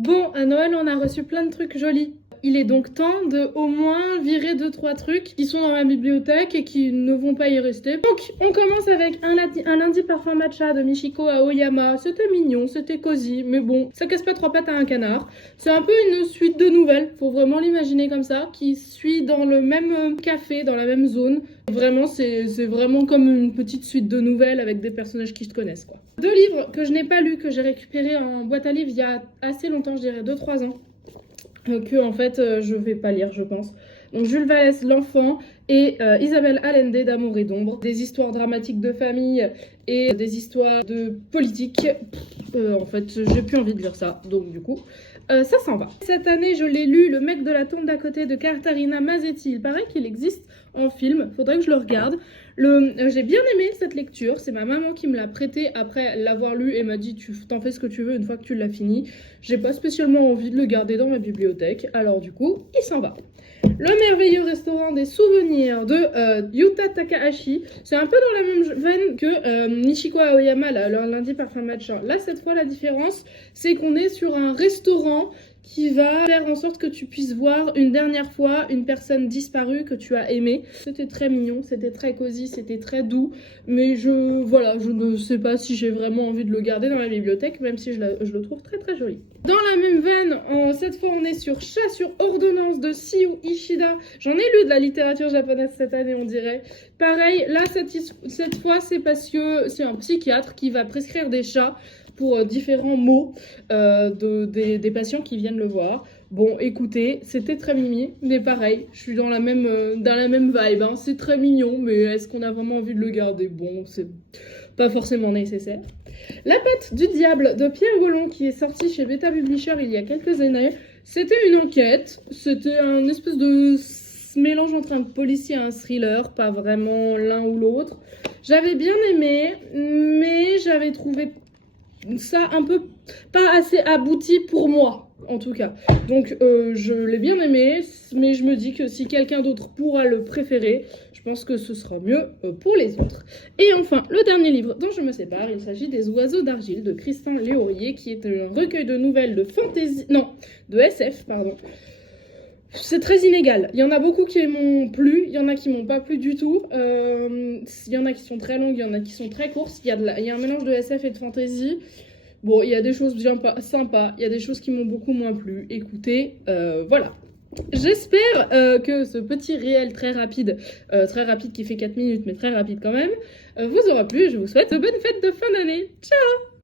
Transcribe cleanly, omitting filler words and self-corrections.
Bon, à Noël, on a reçu plein de trucs jolis. Il est donc temps de au moins virer 2-3 trucs qui sont dans ma bibliothèque et qui ne vont pas y rester. Donc, on commence avec un lundi parfum matcha de Michiko Aoyama. C'était mignon, c'était cosy, mais bon, ça casse pas 3 pattes à un canard. C'est un peu une suite de nouvelles, faut vraiment l'imaginer comme ça, qui suit dans le même café, dans la même zone. Vraiment, c'est vraiment comme une petite suite de nouvelles avec des personnages qui se connaissent, quoi. 2 livres que je n'ai pas lus, que j'ai récupérés en boîte à livres il y a assez longtemps, je dirais 2-3 ans. Que en fait je vais pas lire, je pense. Donc Jules Vallès, L'Enfant, et Isabelle Allende, d'Amour et d'Ombre. Des histoires dramatiques de famille et des histoires de politique. En fait, j'ai plus envie de lire ça, donc du coup, ça s'en va. Cette année, je l'ai lu, Le mec de la tombe d'à côté de Katharina Mazetti. Il paraît qu'il existe en film, faudrait que je le regarde. J'ai bien aimé cette lecture, c'est ma maman qui me l'a prêté après l'avoir lu et m'a dit tu t'en fais ce que tu veux une fois que tu l'as fini. J'ai pas spécialement envie de le garder dans ma bibliothèque, alors du coup, il s'en va. Le merveilleux restaurant des souvenirs de Yuta Takahashi. C'est un peu dans la même veine que Michiko Aoyama, là, leur lundi parfum matcha. Là, cette fois, la différence, c'est qu'on est sur un restaurant qui va faire en sorte que tu puisses voir une dernière fois une personne disparue que tu as aimée. C'était très mignon, c'était très cosy, c'était très doux, mais je ne sais pas si j'ai vraiment envie de le garder dans la bibliothèque, même si je le trouve très très joli. Dans la même veine, cette fois on est sur Chat sur ordonnance de Siu Ishida. J'en ai lu de la littérature japonaise cette année, on dirait. Pareil, là cette fois c'est parce que c'est un psychiatre qui va prescrire des chats pour différents maux des patients qui viennent le voir. Bon, écoutez, c'était très mimi, mais pareil, je suis dans la même vibe. Hein. C'est très mignon, mais est-ce qu'on a vraiment envie de le garder? Bon, c'est pas forcément nécessaire. La patte du diable de Pierre Gollon, qui est sorti chez Beta Publisher il y a quelques années. C'était une enquête, c'était un espèce de mélange entre un policier et un thriller, pas vraiment l'un ou l'autre. J'avais bien aimé, mais j'avais trouvé ça un peu pas assez abouti pour moi, en tout cas. Donc je l'ai bien aimé, mais je me dis que si quelqu'un d'autre pourra le préférer, je pense que ce sera mieux pour les autres. Et enfin, le dernier livre dont je me sépare, il s'agit des Oiseaux d'argile de Christian Léaurier, qui est un recueil de nouvelles de fantasy, non, de SF, pardon. C'est très inégal. Il y en a beaucoup qui m'ont plu, il y en a qui m'ont pas plu du tout. Il y en a qui sont très longues, il y en a qui sont très courtes. Il y a un mélange de SF et de fantasy. Bon, il y a des choses bien sympas, il y a des choses qui m'ont beaucoup moins plu. Écoutez, voilà. J'espère que ce petit réel très rapide qui fait 4 minutes, mais très rapide quand même, vous aura plu. Je vous souhaite de bonnes fêtes de fin d'année. Ciao!